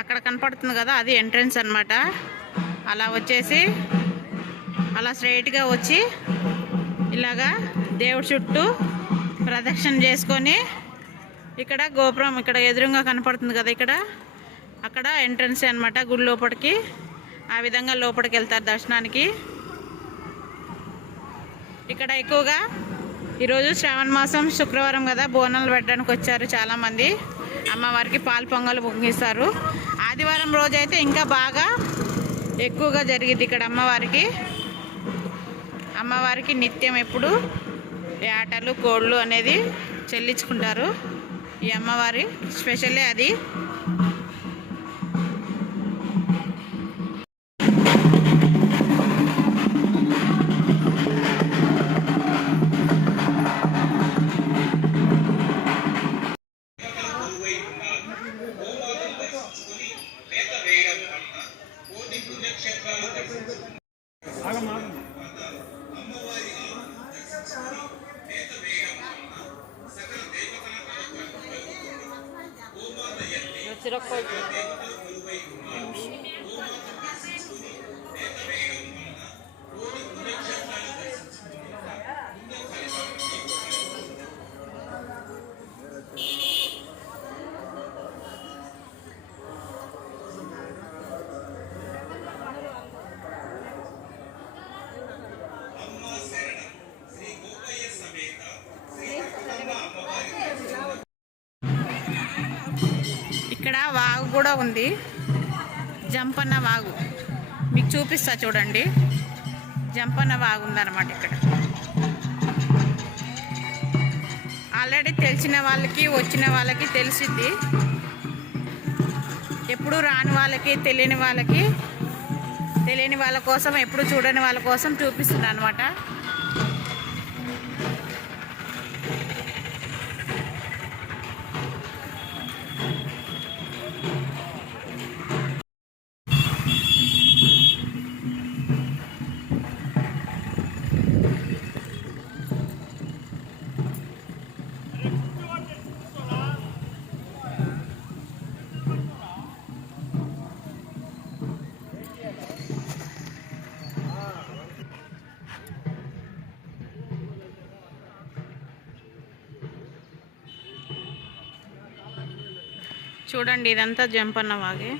అక్కడ కనపడుతుంది కదా అది ఎంట్రన్స్ అనమాట అలా వచ్చేసి అలా స్ట్రైట్గా వచ్చి ఇలాగా దేవుడి చుట్టూ ప్రదక్షిణ చేసుకొని ఇక్కడ గోపురం ఇక్కడ ఎదురుగా కనపడుతుంది కదా ఇక్కడ. అక్కడ ఎంట్రన్స్ అన్నమాట గుడి లోపలికి ఆ విధంగా లోపలికి వెళ్తారు దర్శనానికి. ఇక్కడ ఎక్కువగా ఈరోజు శ్రావణ మాసం శుక్రవారం కదా బోనాలు పెట్టడానికి వచ్చారు చాలామంది. అమ్మవారికి పాలు పొంగలు పొంగిస్తారు. ఆదివారం రోజు అయితే ఇంకా బాగా ఎక్కువగా జరిగింది ఇక్కడ అమ్మవారికి. అమ్మవారికి నిత్యం ఎప్పుడు ఏటలు కోళ్ళు అనేది చెల్లించుకుంటారు. ఈ అమ్మవారి స్పెషల్లే అది. పుణ్యక్షేత్రాలు అమ్మవారి సకల దేవతల ఇక్కడ వాగు కూడా ఉంది. జంపన్న వాగు. మీకు చూపిస్తా చూడండి. జంపన్న వాగు ఉందన్నమాట ఇక్కడ. ఆల్రెడీ తెలిసిన వాళ్ళకి వచ్చిన వాళ్ళకి తెలిసిద్ది. ఎప్పుడు రాని వాళ్ళకి తెలియని వాళ్ళకి తెలియని వాళ్ళ కోసం ఎప్పుడు చూడని వాళ్ళ కోసం చూపిస్తున్నాను అనమాట చూడండి ఇదంతా జంపన్న వాగే